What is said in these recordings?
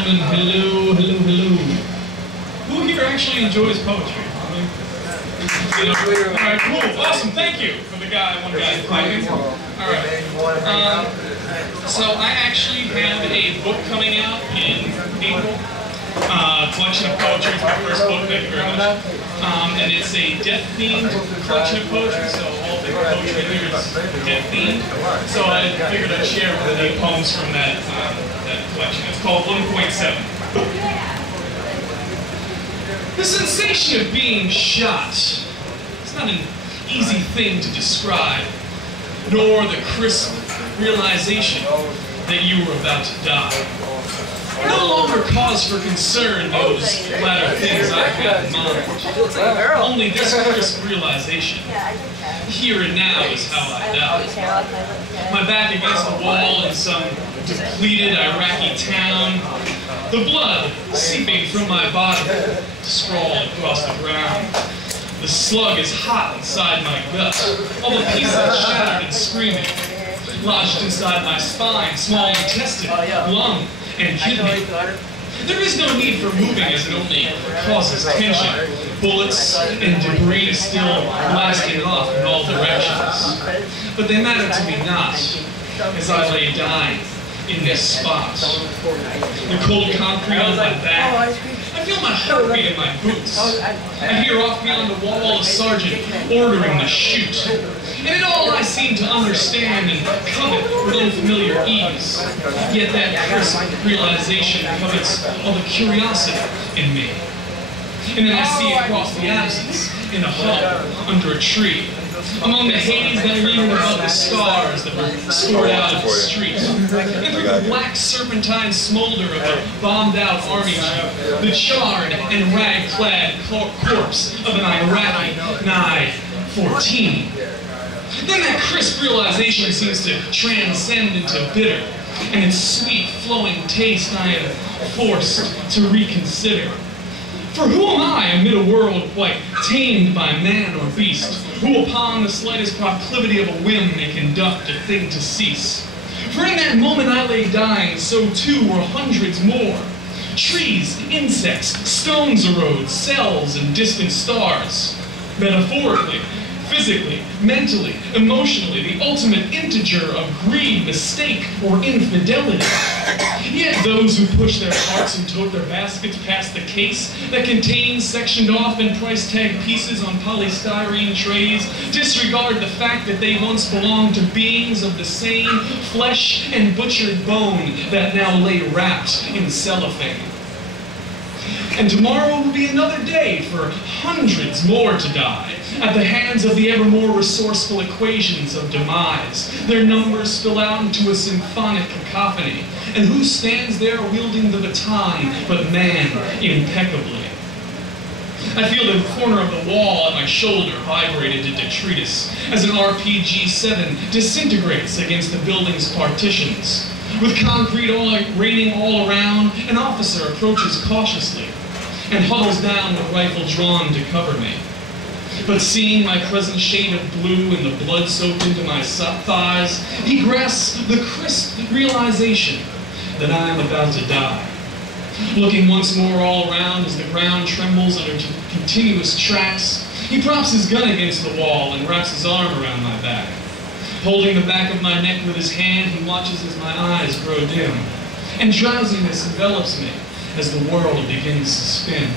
Hello, hello, hello. Who here actually enjoys poetry? Alright, cool, awesome, thank you for the guy, one guy clapping. Alright. So I actually have a book coming out in April. Collection of poetry. It's my first book, thank you very much. And it's a death-themed collection of poetry, so all the poetry here is death-themed. So I figured I'd share with the poems from that collection. It's called 1.7. The sensation of being shot, it's not an easy thing to describe, nor the crisp realization that you were about to die. No longer cause for concern those latter things I had in mind. Only this crisp realization, here and now, is how I die. My back against the wall in some depleted Iraqi town, the blood seeping from my body to sprawl across the ground. The slug is hot inside my gut, all the pieces shattered and screaming, lodged inside my spine, small intestine, lung, and kidney. There is no need for moving as it only causes tension. Bullets and debris still blasting off in all directions. But they matter to me not, as I lay dying in this spot. The cold concrete on my back. I feel my heartbeat in my boots. I hear off beyond the wall a sergeant ordering to shoot. And in all I seem to understand and covet with unfamiliar ease. Yet that crisp realization covets all the curiosity in me. And then I see across the absence in a hall under a tree, among the haze that lingered above the stars that were scored out of the street, and through the black serpentine smolder of a bombed-out army jeep, the charred and rag-clad corpse of an Iraqi nigh 14. Then that crisp realization seems to transcend into bitter, and its sweet, flowing taste I am forced to reconsider. For who am I amid a world quite tamed by man or beast, who upon the slightest proclivity of a whim may conduct a thing to cease? For in that moment I lay dying, so too were hundreds more. Trees, insects, stones arose, cells, and distant stars. Metaphorically, physically, mentally, emotionally, the ultimate integer of greed, mistake, or infidelity. Yet those who push their carts and tote their baskets past the case that contains sectioned off and price tag pieces on polystyrene trays disregard the fact that they once belonged to beings of the same flesh and butchered bone that now lay wrapped in cellophane. And tomorrow will be another day for hundreds more to die at the hands of the ever more resourceful equations of demise. Their numbers spill out into a symphonic cacophony, and who stands there wielding the baton but man impeccably? I feel the corner of the wall at my shoulder vibrated to detritus as an RPG-7 disintegrates against the building's partitions. With concrete raining all around, an officer approaches cautiously and huddles down with rifle drawn to cover me. But seeing my present shade of blue and the blood soaked into my thighs, he grasps the crisp realization that I am about to die. Looking once more all around as the ground trembles under continuous tracks, he props his gun against the wall and wraps his arm around my back. Holding the back of my neck with his hand, he watches as my eyes grow dim, and drowsiness envelops me as the world begins to spin.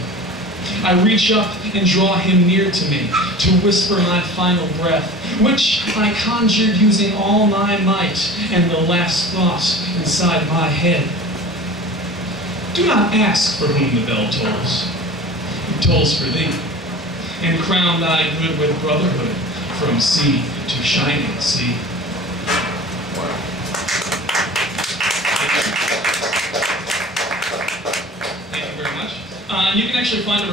I reach up and draw him near to me to whisper my final breath, which I conjured using all my might and the last thought inside my head. Do not ask for whom the bell tolls. It tolls for thee, and crown thy good with brotherhood from sea to shining sea. Thank you very much. You can actually find it